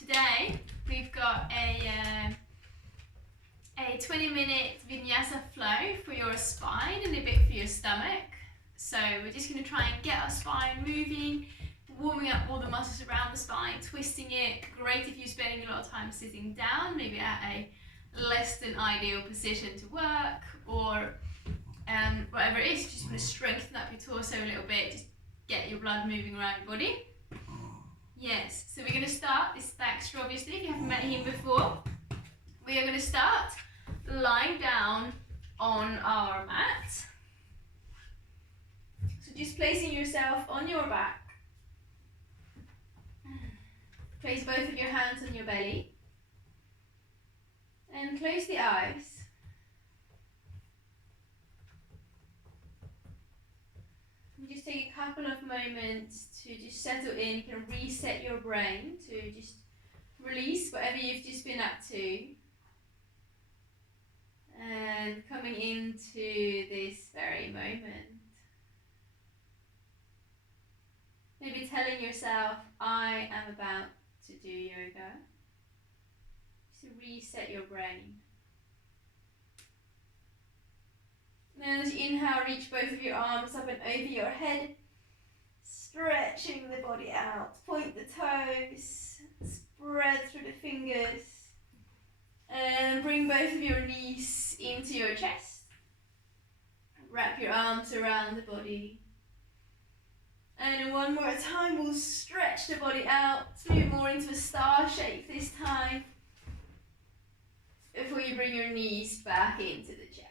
Today we've got a 20-minute Vinyasa Flow for your spine and a bit for your stomach. So we're just going to try and get our spine moving, warming up all the muscles around the spine, twisting it. Great if you're spending a lot of time sitting down, maybe at a less than ideal position to work, or whatever it is. Just going to strengthen up your torso a little bit, just get your blood moving around your body. Yes, so we're going to start, this is Baxter obviously, if you haven't met him before. We are going to start lying down on our mat. So just placing yourself on your back. Place both of your hands on your belly. And close the eyes. And just take a couple of moments to just settle in. You can reset your brain to just release whatever you've just been up to. And coming into this very moment. Maybe telling yourself, I am about to do yoga. Just to reset your brain. Then as you inhale, reach both of your arms up and over your head. Stretching the body out. Point the toes. Spread through the fingers. And bring both of your knees into your chest. Wrap your arms around the body. And one more time, we'll stretch the body out. Move more into a star shape this time. Before you bring your knees back into the chest.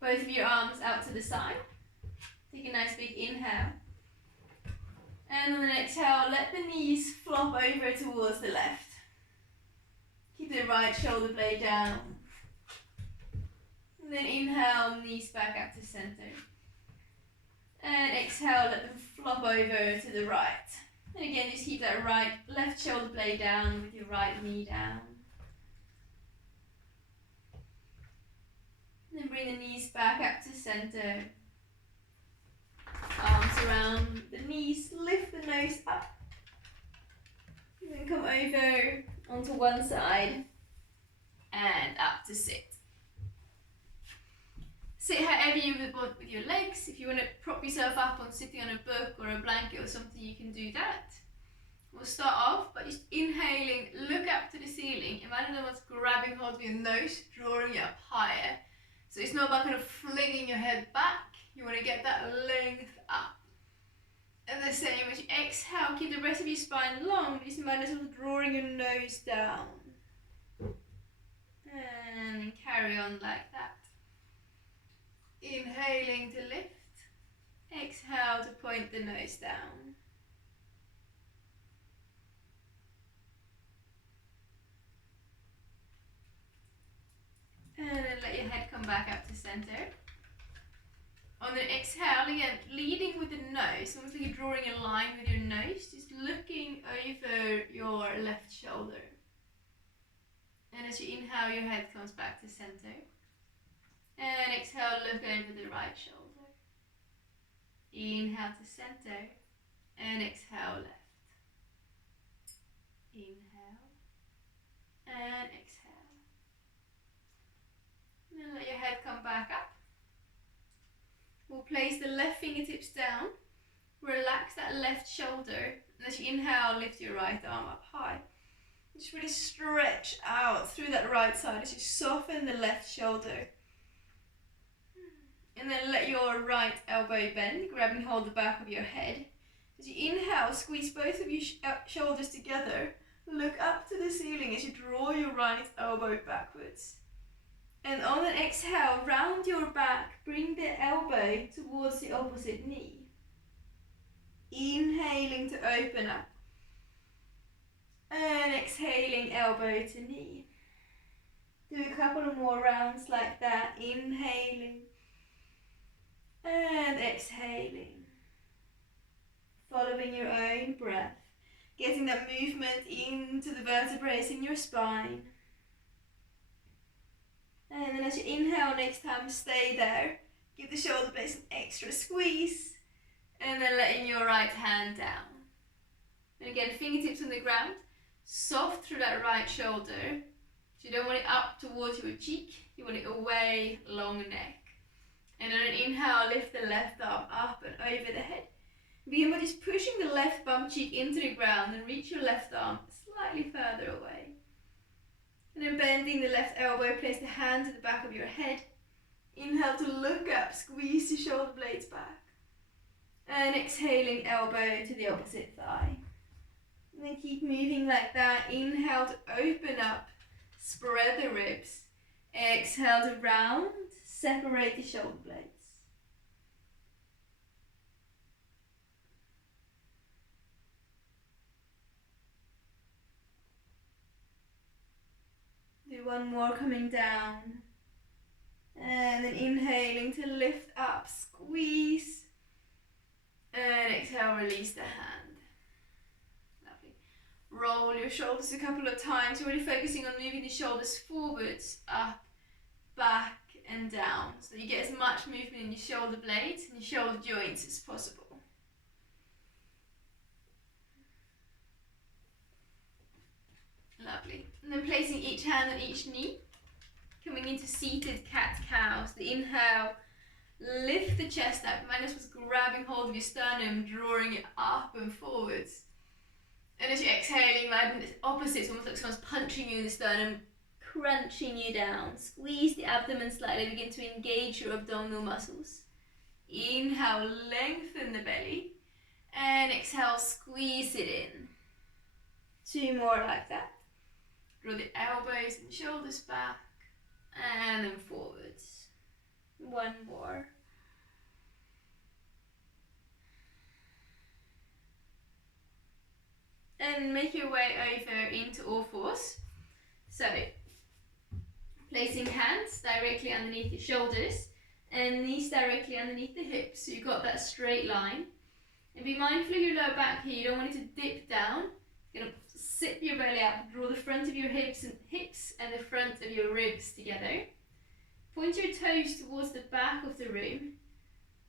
Both of your arms out to the side. Take a nice big inhale. And on the exhale, let the knees flop over towards the left. Keep the right shoulder blade down. And then inhale, knees back up to center. And exhale, let them flop over to the right. And again, just keep that left shoulder blade down with your right knee down. And then bring the knees back up to center. Arms around the knees, lift the nose up. And then come over onto one side and up to sit. Sit however you want with your legs. If you want to prop yourself up on sitting on a book or a blanket or something, you can do that. We'll start off by just inhaling, look up to the ceiling. Imagine someone's grabbing hold of your nose, drawing you up higher. So it's not about kind of flinging your head back. You want to get that length up. And the same as you exhale, keep the rest of your spine long. Just imagine someone drawing your nose down. And carry on like that. Inhaling to lift, exhale to point the nose down. And then let your head come back up to center. On the exhale, again, leading with the nose, almost like you're drawing a line with your nose, just looking over your left shoulder. And as you inhale, your head comes back to center. And exhale, look over the right shoulder. Inhale to center. And exhale left. Inhale. And exhale. And then let your head come back up. We'll place the left fingertips down. Relax that left shoulder. And as you inhale, lift your right arm up high. Just really stretch out through that right side as you soften the left shoulder. And then let your right elbow bend, grabbing hold the back of your head. As you inhale, squeeze both of your shoulders together. Look up to the ceiling as you draw your right elbow backwards. And on an exhale, round your back, bring the elbow towards the opposite knee. Inhaling to open up. And exhaling, elbow to knee. Do a couple of more rounds like that. Inhaling. And exhaling, following your own breath, getting that movement into the vertebrae in your spine. And then as you inhale next time, stay there. Give the shoulder blades an extra squeeze. And then letting your right hand down. And again, fingertips on the ground, soft through that right shoulder. So you don't want it up towards your cheek, you want it away, long neck. And on an inhale, lift the left arm up and over the head. Begin by just pushing the left bum cheek into the ground and reach your left arm slightly further away. And then bending the left elbow, place the hand to the back of your head. Inhale to look up, squeeze the shoulder blades back. And exhaling, elbow to the opposite thigh. And then keep moving like that. Inhale to open up, spread the ribs. Exhale to round, separate the shoulder blades. Do one more coming down. And then inhaling to lift up, squeeze. And exhale, release the hand. Lovely. Roll your shoulders a couple of times. You're really focusing on moving the shoulders forwards, up, back and down. So that you get as much movement in your shoulder blades and your shoulder joints as possible. Lovely. And then placing each hand on each knee. Coming into seated cat-cow. So the inhale, lift the chest up. Magnus was grabbing hold of your sternum, drawing it up and forwards. And as you're exhaling, the opposite, it's almost like someone's punching you in the sternum, crunching you down. Squeeze the abdomen slightly, begin to engage your abdominal muscles. Inhale, lengthen the belly. And exhale, squeeze it in. 2 more like that. Draw the elbows and shoulders back. And then forwards. 1 more. And make your way over into all fours. So, placing hands directly underneath your shoulders and knees directly underneath the hips. So you've got that straight line. And be mindful of your lower back here. You don't want it to dip down. You're going to sit your belly up. Draw the front of your hips and the front of your ribs together. Point your toes towards the back of the room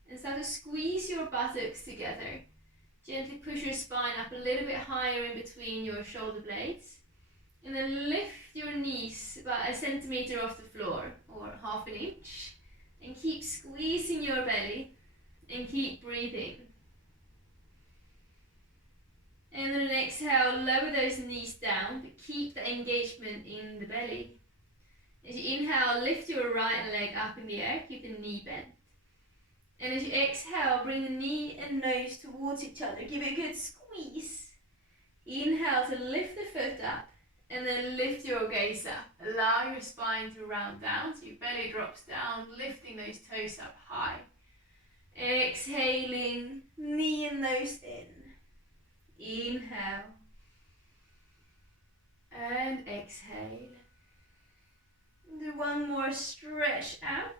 and start to squeeze your buttocks together. Gently push your spine up a little bit higher in between your shoulder blades. And then lift your knees about 1 centimeter off the floor or 1/2 inch. And keep squeezing your belly and keep breathing. And then exhale, lower those knees down, but keep the engagement in the belly. As you inhale, lift your right leg up in the air, keep the knee bent. And as you exhale, bring the knee and nose towards each other. Give it a good squeeze. Inhale to lift the foot up, and then lift your gaze up. Allow your spine to round down, so your belly drops down, lifting those toes up high. Exhaling, knee and nose in. Inhale. And exhale. Do 1 more stretch out.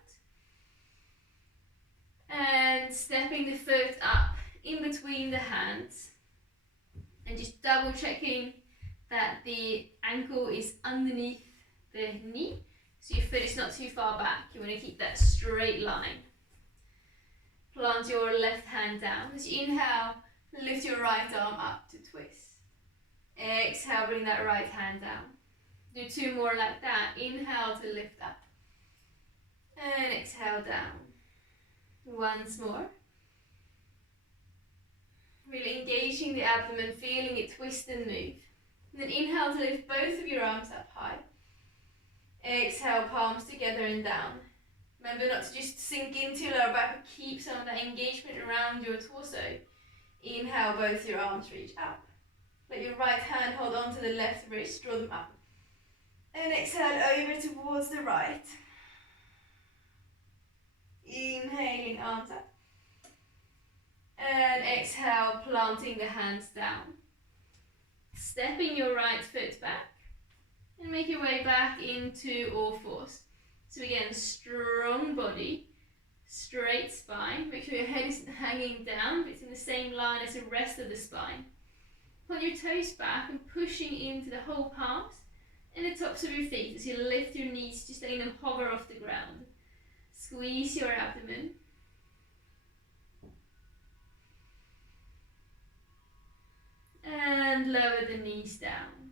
And stepping the foot up in between the hands. And just double checking that the ankle is underneath the knee. So your foot is not too far back. You want to keep that straight line. Plant your left hand down. As you inhale, lift your right arm up to twist. Exhale, bring that right hand down. Do 2 more like that. Inhale to lift up. And exhale down. Once more. Really engaging the abdomen, feeling it twist and move. And then inhale to lift both of your arms up high. Exhale, palms together and down. Remember not to just sink into your lower back, but keep some of that engagement around your torso. Inhale, both your arms reach up. Let your right hand hold on to the left wrist, draw them up. And exhale over towards the right. Inhaling, arms up. And exhale, planting the hands down. Stepping your right foot back. And make your way back into all fours. So again, strong body, straight spine. Make sure your head isn't hanging down, but it's in the same line as the rest of the spine. Point your toes back and pushing into the whole palms and the tops of your feet as you lift your knees, just letting them hover off the ground. Squeeze your abdomen. And lower the knees down.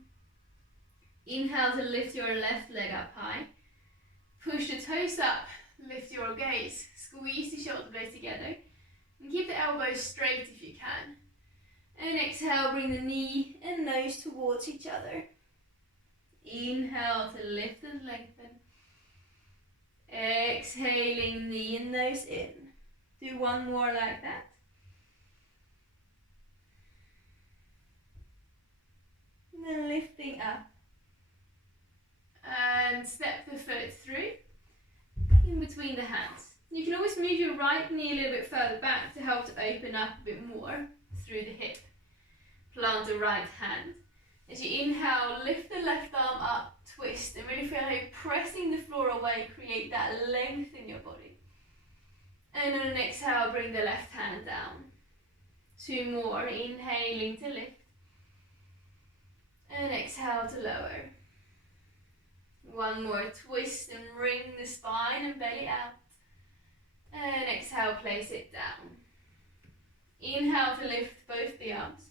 Inhale to lift your left leg up high. Push the toes up, lift your gaze. Squeeze the shoulder blades together. And keep the elbows straight if you can. And exhale, bring the knee and nose towards each other. Inhale to lift and lengthen. Exhaling, knee and nose in. Do one more like that. And then lifting up. And step the foot through, in between the hands. You can always move your right knee a little bit further back to help to open up a bit more through the hip. Plant the right hand. As you inhale, lift the left arm up, twist, and really feel how you're pressing the floor away, create that length in your body. And on an exhale, bring the left hand down. Two more, inhaling to lift. And exhale to lower. One more twist and bring the spine and belly out. And exhale, place it down. Inhale to lift both the arms.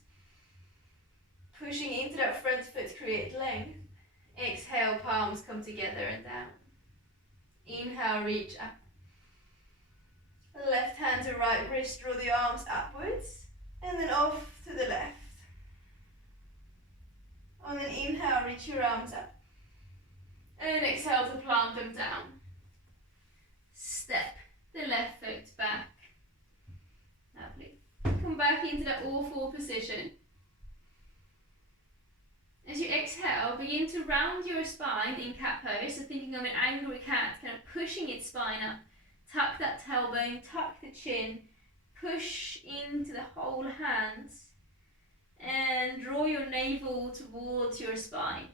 Pushing into that front foot to create length. Exhale, palms come together and down. Inhale, reach up. Left hand to right wrist, draw the arms upwards. And then off to the left. On an inhale, reach your arms up. And exhale to plant them down. Step the left foot back. Lovely. Come back into that all-four position. As you exhale, begin to round your spine in cat pose. So thinking of an angry cat, kind of pushing its spine up. Tuck that tailbone, tuck the chin. Push into the whole hands. And draw your navel towards your spine.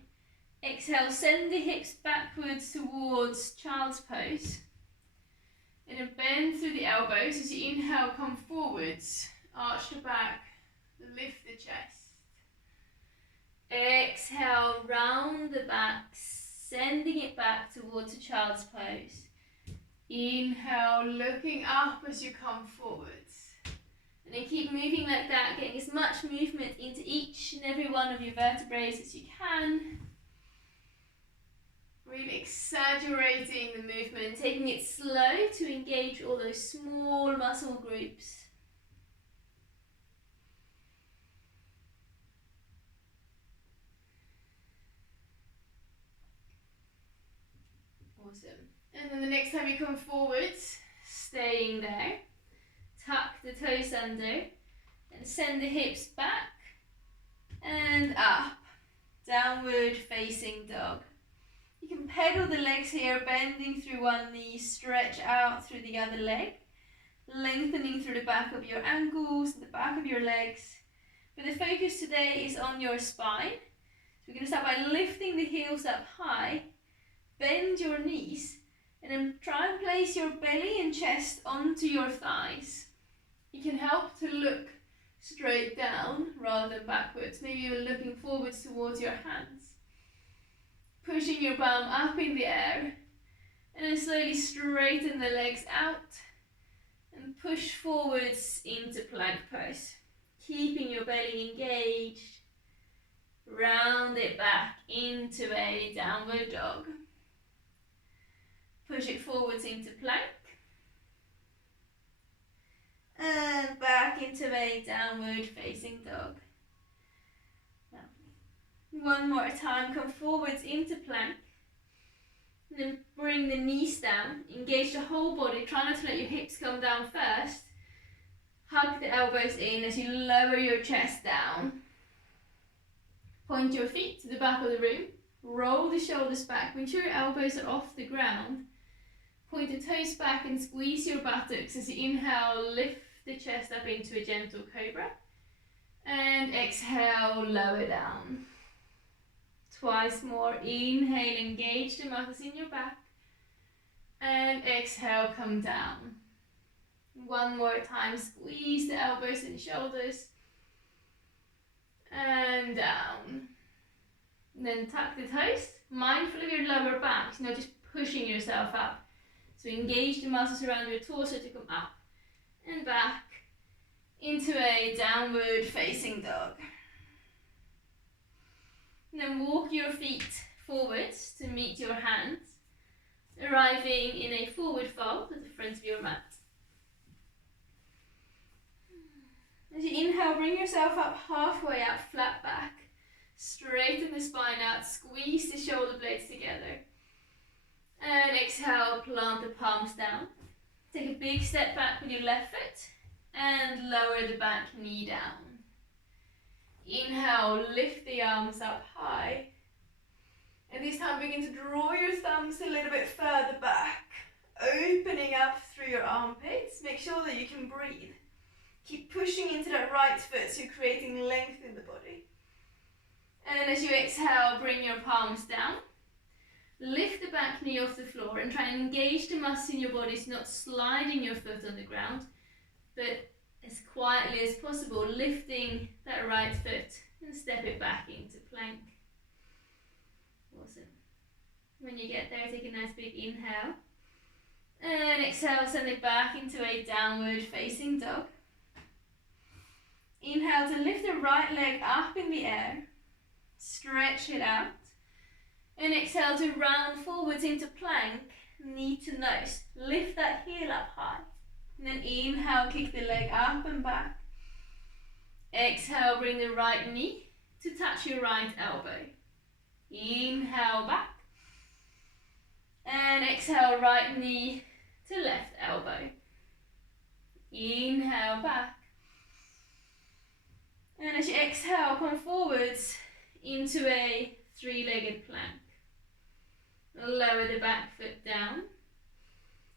Exhale, send the hips backwards towards child's pose. And then bend through the elbows. As you inhale, come forwards. Arch the back, lift the chest. Exhale, round the back, sending it back towards a child's pose. Inhale, looking up as you come forwards. And then keep moving like that, getting as much movement into each and every one of your vertebrae as you can. Really exaggerating the movement, taking it slow to engage all those small muscle groups. Awesome. And then the next time you come forwards, staying there, tuck the toes under and send the hips back and up. Downward facing dog. You can pedal the legs here, bending through one knee, stretch out through the other leg, lengthening through the back of your ankles, the back of your legs. But the focus today is on your spine. So we're going to start by lifting the heels up high, bend your knees, and then try and place your belly and chest onto your thighs. You can help to look straight down rather than backwards. Maybe you're looking forwards towards your hands. Pushing your bum up in the air, and then slowly straighten the legs out and push forwards into plank pose. Keeping your belly engaged, round it back into a downward dog. Push it forwards into plank, and back into a downward facing dog. One more time, come forwards into plank. And then bring the knees down, engage the whole body, try not to let your hips come down first. Hug the elbows in as you lower your chest down. Point your feet to the back of the room, roll the shoulders back, make sure your elbows are off the ground. Point the toes back and squeeze your buttocks as you inhale, lift the chest up into a gentle cobra. And exhale, lower down. Twice more, inhale, engage the muscles in your back, and exhale, come down. One more time, squeeze the elbows and shoulders, and down. And then tuck the toes, mindful of your lower back, not just pushing yourself up. So engage the muscles around your torso to come up and back into a downward facing dog. And then walk your feet forwards to meet your hands, arriving in a forward fold at the front of your mat. As you inhale, bring yourself up halfway up, flat back. Straighten the spine out, squeeze the shoulder blades together. And exhale, plant the palms down. Take a big step back with your left foot and lower the back knee down. Inhale, lift the arms up high. And this time begin to draw your thumbs a little bit further back, opening up through your armpits. Make sure that you can breathe. Keep pushing into that right foot so you're creating length in the body. And as you exhale, bring your palms down. Lift the back knee off the floor and try and engage the muscle in your body, so not sliding your foot on the ground, but as quietly as possible, lifting that right foot and step it back into plank. Awesome. When you get there, take a nice big inhale. And exhale, send it back into a downward facing dog. Inhale to lift the right leg up in the air. Stretch it out. And exhale to round forwards into plank, knee to nose. Lift that heel up high. And then inhale, kick the leg up and back. Exhale, bring the right knee to touch your right elbow. Inhale back. And exhale, right knee to left elbow. Inhale back. And as you exhale, come forwards into a three-legged plank. Lower the back foot down.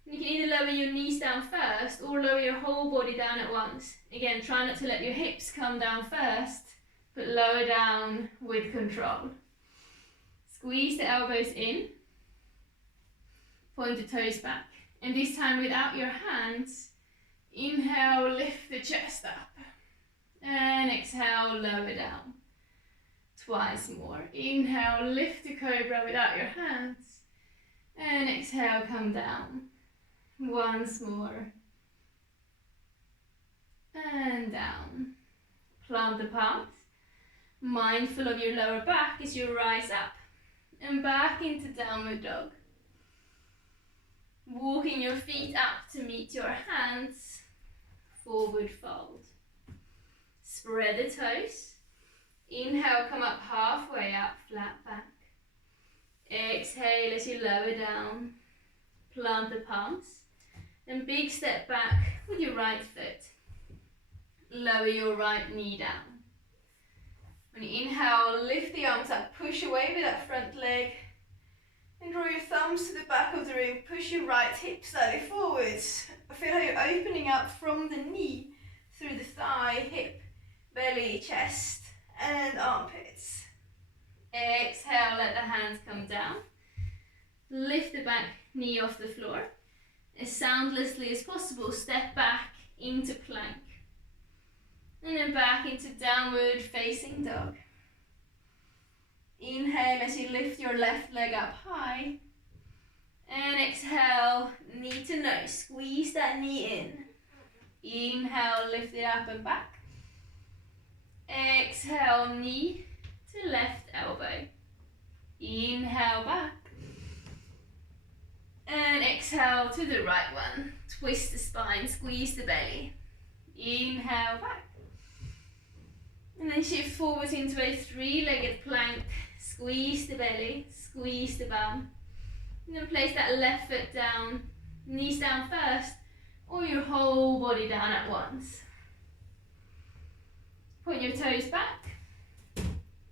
You can either lower your knees down first or lower your whole body down at once. Again, try not to let your hips come down first, but lower down with control. Squeeze the elbows in. Point the toes back. And this time without your hands, inhale, lift the chest up. And exhale, lower down. Twice more. Inhale, lift the cobra without your hands. And exhale, come down. Once more. And down. Plant the palms. Mindful of your lower back as you rise up. And back into downward dog. Walking your feet up to meet your hands. Forward fold. Spread the toes. Inhale, come up halfway up, flat back. Exhale as you lower down. Plant the palms. And big step back with your right foot. Lower your right knee down. When you inhale, lift the arms up, push away with that front leg. And draw your thumbs to the back of the room. Push your right hip slightly forwards. Feel how you're opening up from the knee through the thigh, hip, belly, chest, and armpits. Exhale, let the hands come down. Lift the back knee off the floor. As soundlessly as possible, step back into plank. And then back into downward facing dog. Inhale as you lift your left leg up high. And exhale, knee to nose. Squeeze that knee in. Inhale, lift it up and back. Exhale, knee to left elbow. Inhale back. And exhale to the right one. Twist the spine, squeeze the belly. Inhale back. And then shift forward into a three-legged plank. Squeeze the belly, squeeze the bum. And then place that left foot down, knees down first, or your whole body down at once. Point your toes back.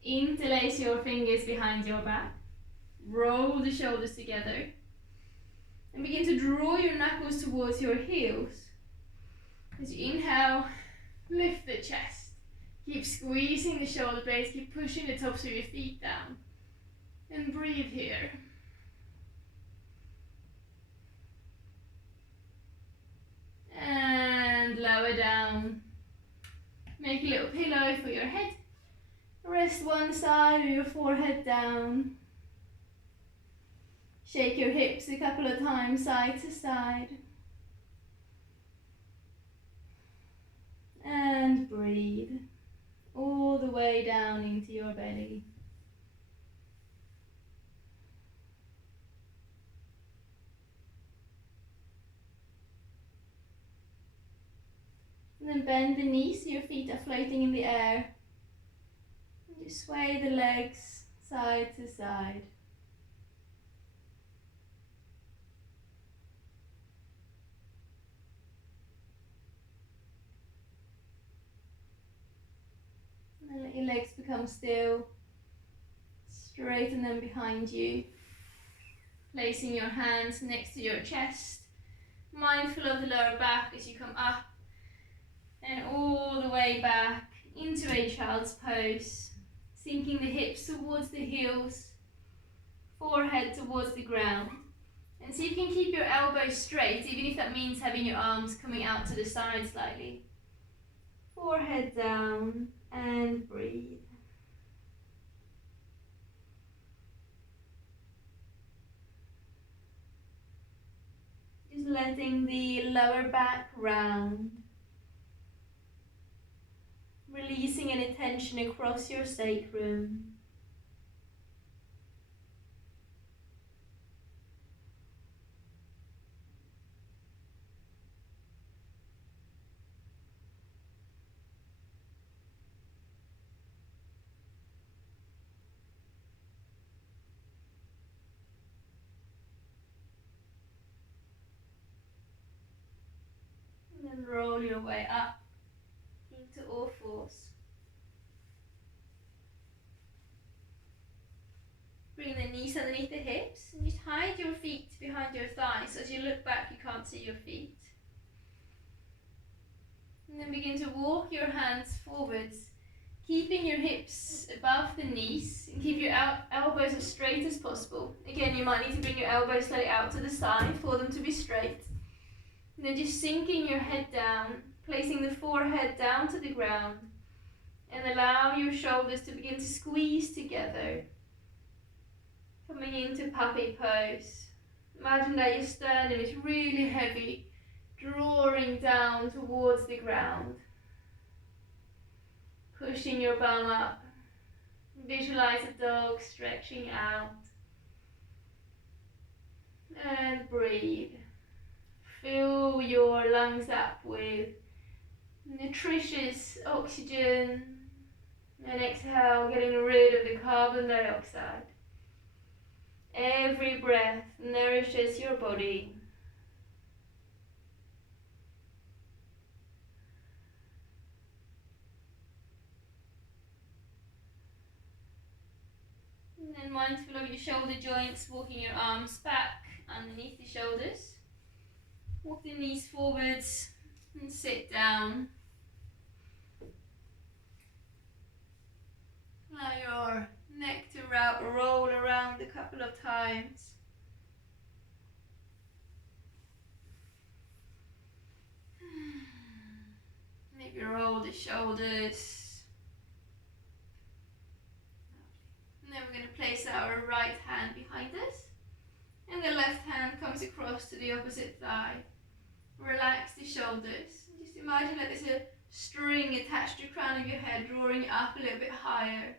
Interlace your fingers behind your back. Roll the shoulders together. And begin to draw your knuckles towards your heels. As you inhale, lift the chest. Keep squeezing the shoulder blades, keep pushing the tops of your feet down. And breathe here. And lower down. Make a little pillow for your head. Rest one side of your forehead down. Shake your hips a couple of times side to side. And breathe all the way down into your belly. then bend the knees so your feet are floating in the air. And just sway the legs side to side. And then let your legs become still. Straighten them behind you. Placing your hands next to your chest. Mindful of the lower back as you come up and all the way back into a child's pose. Sinking the hips towards the heels, forehead towards the ground. And see if you can keep your elbows straight, even if that means having your arms coming out to the side slightly. Forehead down and breathe. Just letting the lower back round. Releasing any tension across your sacrum. And then roll your way up into all fours. Bring the knees underneath the hips and just hide your feet behind your thighs so as you look back you can't see your feet. And then begin to walk your hands forwards, keeping your hips above the knees and keep your elbows as straight as possible. Again, you might need to bring your elbows slightly out to the side for them to be straight. And then just sinking your head down, placing the forehead down to the ground and allow your shoulders to begin to squeeze together. Coming into puppy pose. Imagine that your sternum is really heavy, drawing down towards the ground. Pushing your bum up. Visualize a dog stretching out. And breathe. Fill your lungs up with nutritious oxygen. And exhale, getting rid of the carbon dioxide. Every breath nourishes your body. And then mindful of your shoulder joints, walking your arms back underneath the shoulders. Walk the knees forwards and sit down. Allow your neck to roll around a couple of times. Maybe roll the shoulders. And then we're going to place our right hand behind us. And the left hand comes across to the opposite thigh. Relax the shoulders. Just imagine that there's a string attached to the crown of your head, drawing it up a little bit higher,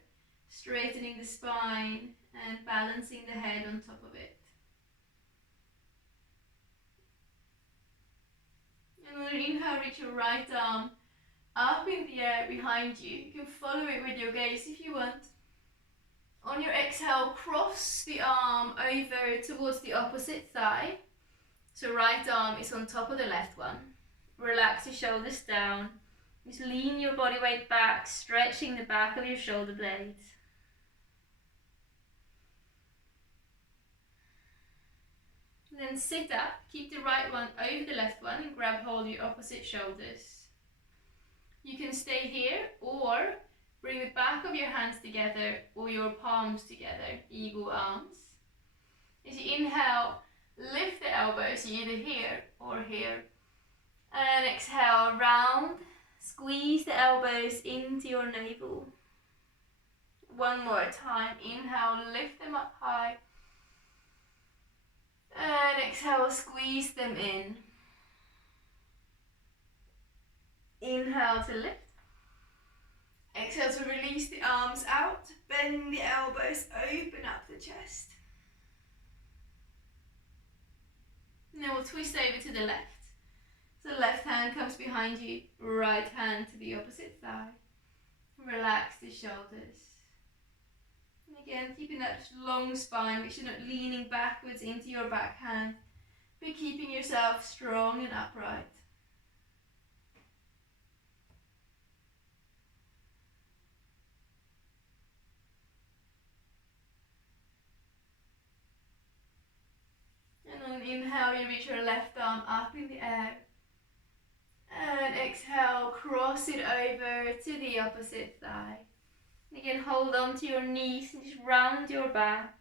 straightening the spine and balancing the head on top of it. And on your inhale, reach your right arm up in the air behind you. You can follow it with your gaze if you want. On your exhale, cross the arm over towards the opposite thigh. So right arm is on top of the left one. Relax your shoulders down. Just lean your body weight back, stretching the back of your shoulder blades. And then sit up, keep the right one over the left one and grab hold of your opposite shoulders. You can stay here or bring the back of your hands together or your palms together, eagle arms. As you inhale, lift the elbows either here or here. And exhale, round, squeeze the elbows into your navel. One more time, inhale, lift them up high. And exhale, squeeze them in. Inhale to lift. Exhale to release the arms out, bend the elbows, open up the chest. And then we'll twist over to the left. So left hand comes behind you, right hand to the opposite thigh. Relax the shoulders. And again, keeping that long spine, make sure you're not leaning backwards into your back hand, but keeping yourself strong and upright. And on an inhale, you reach your left arm up in the air. And exhale, cross it over to the opposite thigh. And again, hold on to your knees and just round your back.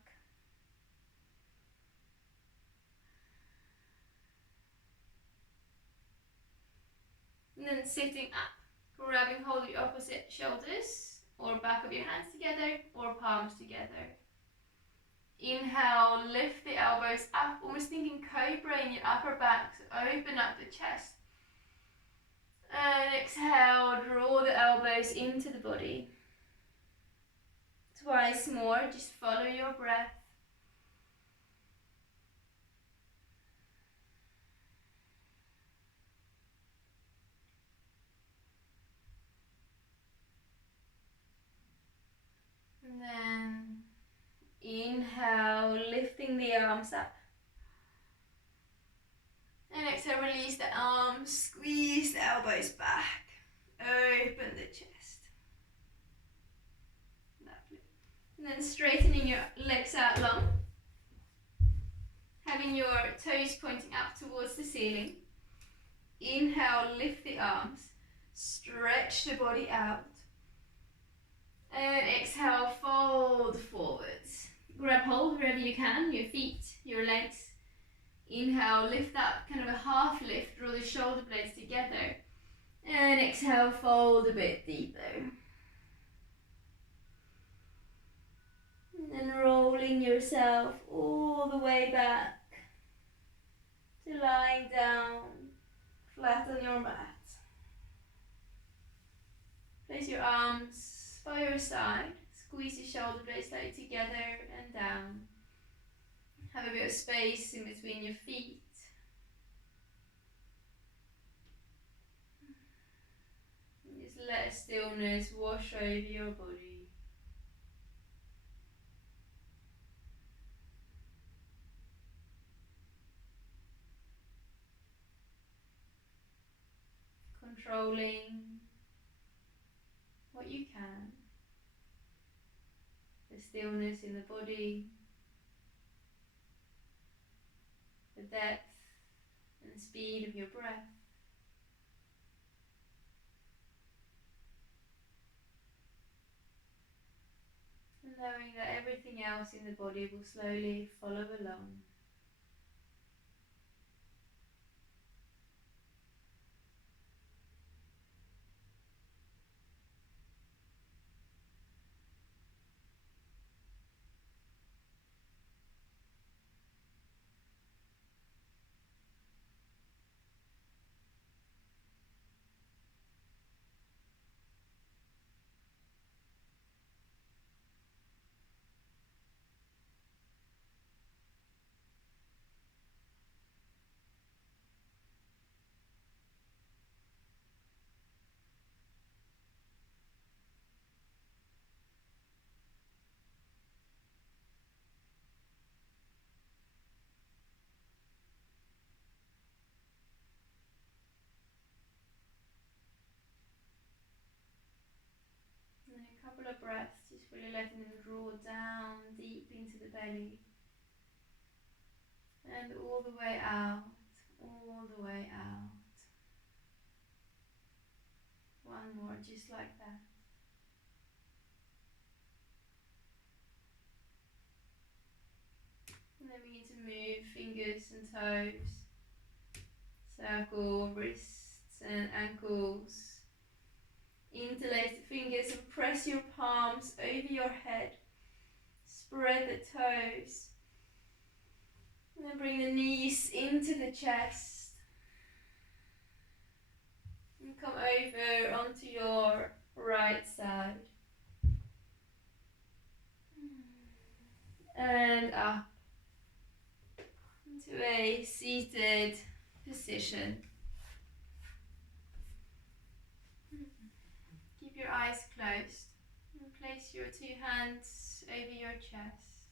And then sitting up, grabbing hold of your opposite shoulders or back of your hands together or palms together. Inhale, lift the elbows up, almost thinking cobra in your upper back, so open up the chest. And exhale, draw the elbows into the body. Twice more, just follow your breath. And then inhale, lifting the arms up. And exhale, release the arms, squeeze the elbows back, open the chest. Lovely. And then straightening your legs out long, having your toes pointing up towards the ceiling. Inhale, lift the arms, stretch the body out. And exhale, fold forwards. Grab hold wherever you can, your feet, your legs. Inhale, lift up, kind of a half lift, draw the shoulder blades together. And exhale, fold a bit deeper. And then rolling yourself all the way back to lying down flat on your mat. Place your arms by your side, squeeze your shoulder blades slightly together and down. Have a bit of space in between your feet. And just let stillness wash over your body. Controlling what you can. The stillness in the body, the depth and speed of your breath. And knowing that everything else in the body will slowly follow along. And then a couple of breaths, just really letting them draw down deep into the belly. And all the way out, all the way out. One more, just like that. And then begin to move fingers and toes. Circle wrists and ankles. Interlace the fingers and press your palms over your head. Spread the toes. And then bring the knees into the chest. And come over onto your right side. And up into a seated position. keep your eyes closed and place your two hands over your chest.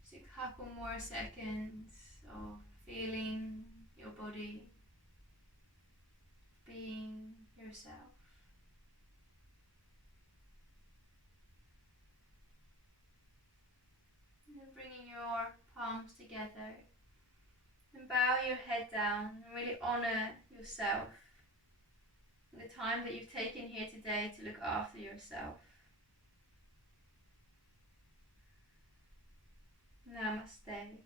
Just a couple more seconds of feeling your body, being yourself. And then bringing your palms together and bow your head down and really honour yourself and the time that you've taken here today to look after yourself. Namaste.